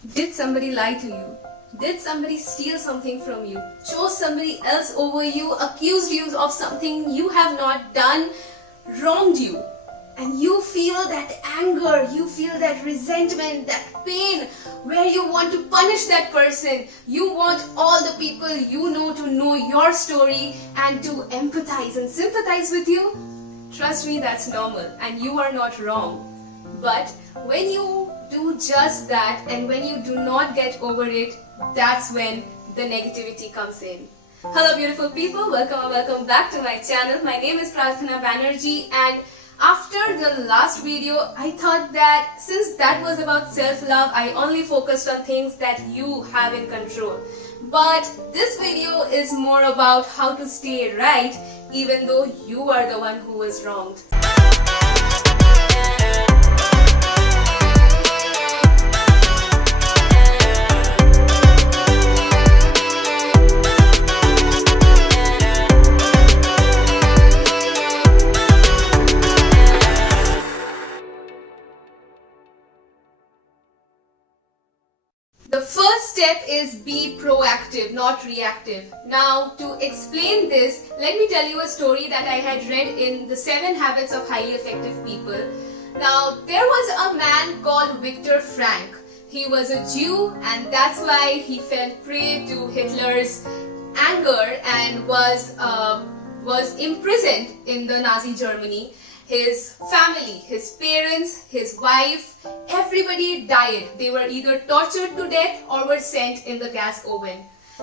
Did somebody lie to you? Did somebody steal something from you? Chose somebody else over you? Accused you of something you have not done? Wronged you? And you feel that anger, you feel that resentment, that pain, where you want to punish that person. You want all the people you know to know your story and to empathize and sympathize with you. Trust me, that's normal and you are not wrong. But when you do just that and when you do not get over it, that's when the negativity comes in. Hello beautiful people, welcome back to my channel. My name is Banerjee, and after the last video, I thought that since that was about self-love, I only focused on things that you have in control. But this video is more about how to stay right even though you are the one who was wronged. The first step is be proactive, not reactive. Now, to explain this, let me tell you a story that I had read in The 7 Habits of Highly Effective People. Now, there was a man called Viktor Frankl. He was a Jew, and that's why he fell prey to Hitler's anger and was imprisoned in the Nazi Germany. His family, his parents, his wife, everybody died. They were either tortured to death or were sent in the gas oven.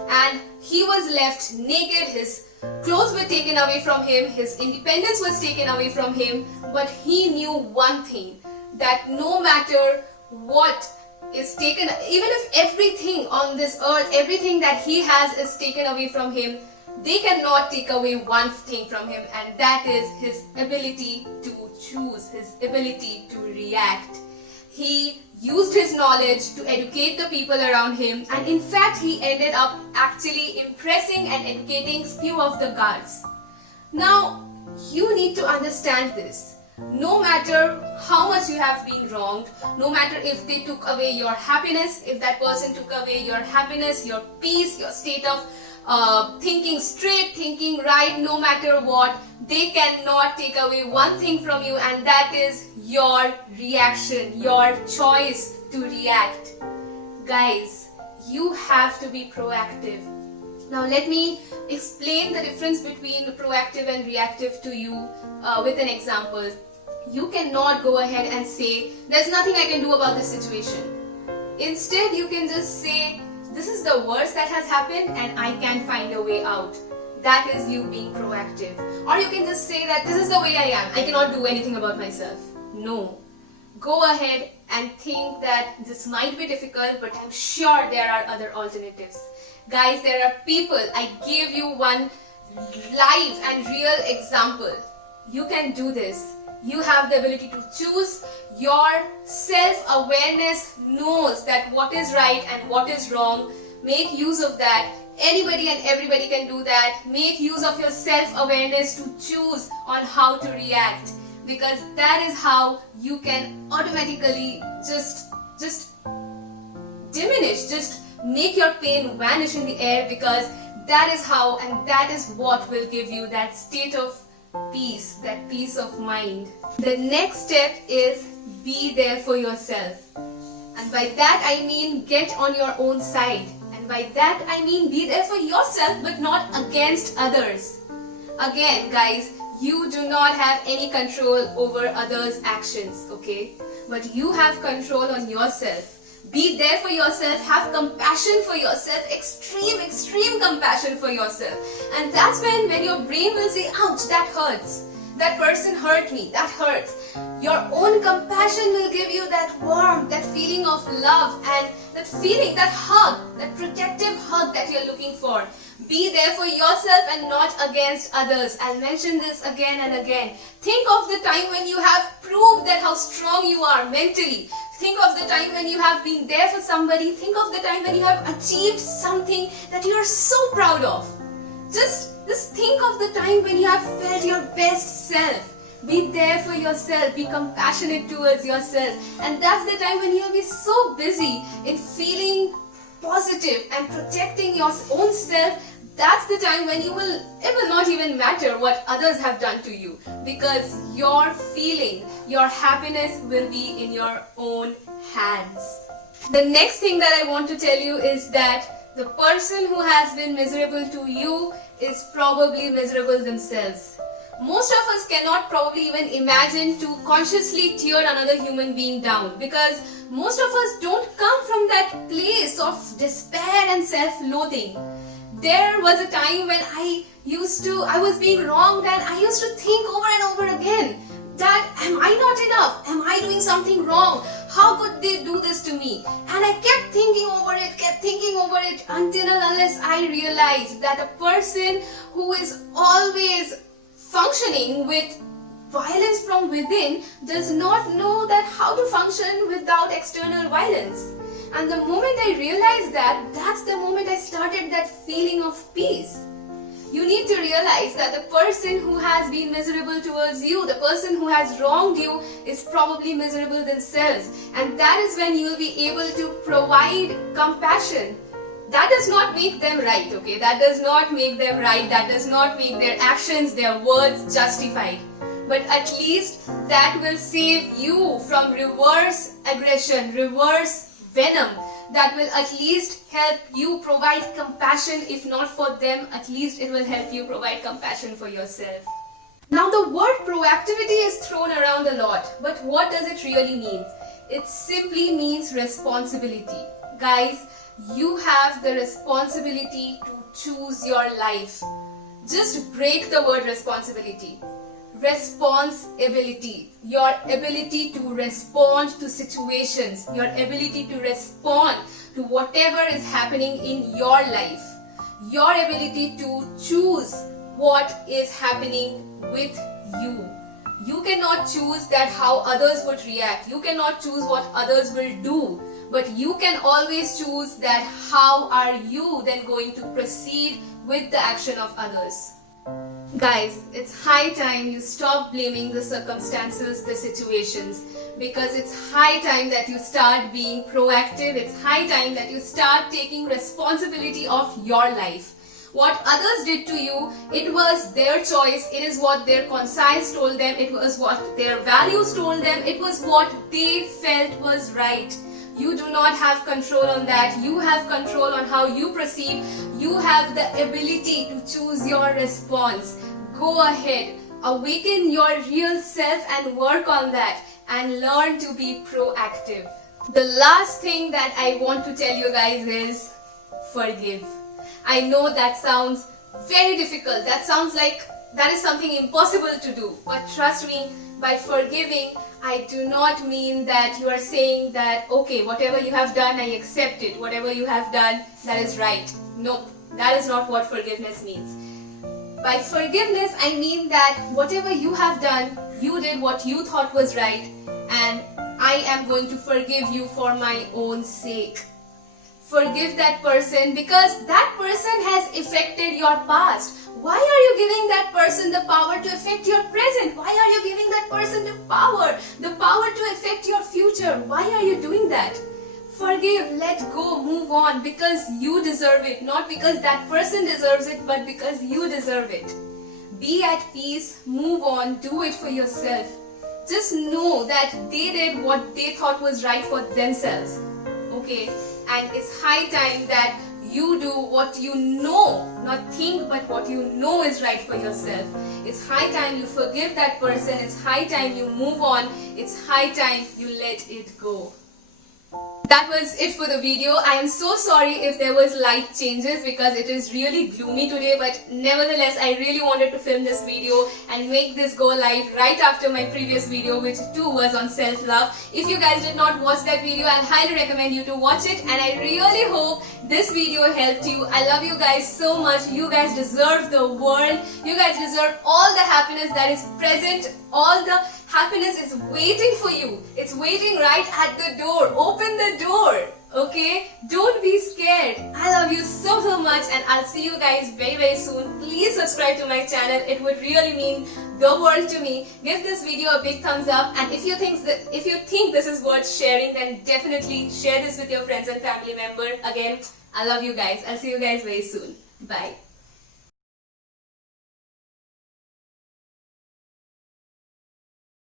And he was left naked, his clothes were taken away from him, his independence was taken away from him. But he knew one thing, that no matter what is taken, even if everything on this earth, everything that he has is taken away from him, they cannot take away one thing from him, and that is his ability to choose, his ability to react. He used his knowledge to educate the people around him, and in fact he ended up actually impressing and educating few of the guards. Now you need to understand this. No matter how much you have been wronged, no matter if they took away your happiness, if that person took away your happiness, your peace, your state of thinking straight, thinking right, no matter what, they cannot take away one thing from you, and that is your reaction, your choice to react. Guys, you have to be proactive. Now let me explain the difference between proactive and reactive to you with an example. You cannot go ahead and say, there's nothing I can do about this situation. Instead, you can just say, this is the worst that has happened and I can find a way out. That is you being proactive. Or you can just say that this is the way I am. I cannot do anything about myself. No. Go ahead and think that this might be difficult, but I'm sure there are other alternatives. Guys, there are people. I gave you one live and real example. You can do this. You have the ability to choose. Your self-awareness knows that what is right and what is wrong. Make use of that. Anybody and everybody can do that. Make use of your self-awareness to choose on how to react, because that is how you can automatically just diminish, just make your pain vanish in the air, because that is how and that is what will give you that state of peace, that peace of mind. The next step is be there for yourself. And by that I mean get on your own side. And by that I mean be there for yourself but not against others. Again guys, you do not have any control over others' actions, okay? But you have control on yourself. Be there for yourself, have compassion for yourself, extreme compassion for yourself. And that's when your brain will say, ouch, that hurts. That person hurt me, that hurts. Your own compassion will give you that warmth, that feeling of love, and that feeling, that hug, that protective hug that you're looking for. Be there for yourself and not against others. I'll mention this again and again. Think of the time when you have proved that how strong you are mentally. Think of the time when you have been there for somebody. Think of the time when you have achieved something that you are so proud of. Just think of the time when you have felt your best self. Be there for yourself. Be compassionate towards yourself. And that's the time when you'll be so busy in feeling proactive and protecting your own self, that's the time when it will not even matter what others have done to you, because your feeling, your happiness will be in your own hands. The next thing that I want to tell you is that the person who has been miserable to you is probably miserable themselves. Most of us cannot probably even imagine to consciously tear another human being down, because most of us don't come from that place of despair and self-loathing. There was a time when I was being wronged, and I used to think over and over again that, am I not enough? Am I doing something wrong? How could they do this to me? And I kept thinking over it until and unless I realized that a person who is always functioning with violence from within does not know that how to function without external violence. And the moment I realized that, that's the moment I started that feeling of peace. You need to realize that the person who has been miserable towards you, the person who has wronged you, is probably miserable themselves. And that is when you will be able to provide compassion. That does not make them right, okay? That does not make them right. That does not make their actions, their words justified. But at least that will save you from reverse aggression, reverse venom. That will at least help you provide compassion. If not for them, at least it will help you provide compassion for yourself. Now, the word proactivity is thrown around a lot, but what does it really mean? It simply means responsibility. Guys, you have the responsibility to choose your life. Just break the word responsibility. Responsibility, your ability to respond to situations, your ability to respond to whatever is happening in your life, your ability to choose what is happening with you. You cannot choose that how others would react. You cannot choose what others will do, but you can always choose that how are you then going to proceed with the action of others. Guys, it's high time you stop blaming the circumstances, the situations, because it's high time that you start being proactive. It's high time that you start taking responsibility of your life. What others did to you, it was their choice. It is what their conscience told them. It was what their values told them. It was what they felt was right. You do not have control on that. You have control on how you proceed. You have the ability to choose your response. Go ahead, awaken your real self and work on that and learn to be proactive. The last thing that I want to tell you guys is forgive. I know that sounds very difficult. That sounds like that is something impossible to do. But trust me, by forgiving, I do not mean that you are saying that, okay, whatever you have done, I accept it. Whatever you have done, that is right. Nope, that is not what forgiveness means. By forgiveness, I mean that whatever you have done, you did what you thought was right, and I am going to forgive you for my own sake. Forgive that person because that person has affected your past. Why are you giving that person the power to affect your present? Why are you giving that person the power to affect your future? Why are you doing that? Forgive, let go, move on, because you deserve it. Not because that person deserves it, but because you deserve it. Be at peace, move on, do it for yourself. Just know that they did what they thought was right for themselves. Okay? And it's high time that you do what you know, not think, but what you know is right for yourself. It's high time you forgive that person. It's high time you move on. It's high time you let it go. That was it for the video. I am so sorry if there was light changes because it is really gloomy today, but nevertheless I really wanted to film this video and make this go live right after my previous video, which too was on self-love. If you guys did not watch that video, I highly recommend you to watch it, and I really hope this video helped you. I love you guys so much. You guys deserve the world. You guys deserve all the happiness that is present. All the happiness is waiting for you. It's waiting right at the door. Open the door. Okay? Don't be scared. I love you so much, and I'll see you guys very soon. Please subscribe to my channel. It would really mean the world to me. Give this video a big thumbs up, and if you think this is worth sharing, then definitely share this with your friends and family members. Again, I love you guys. I'll see you guys very soon. Bye.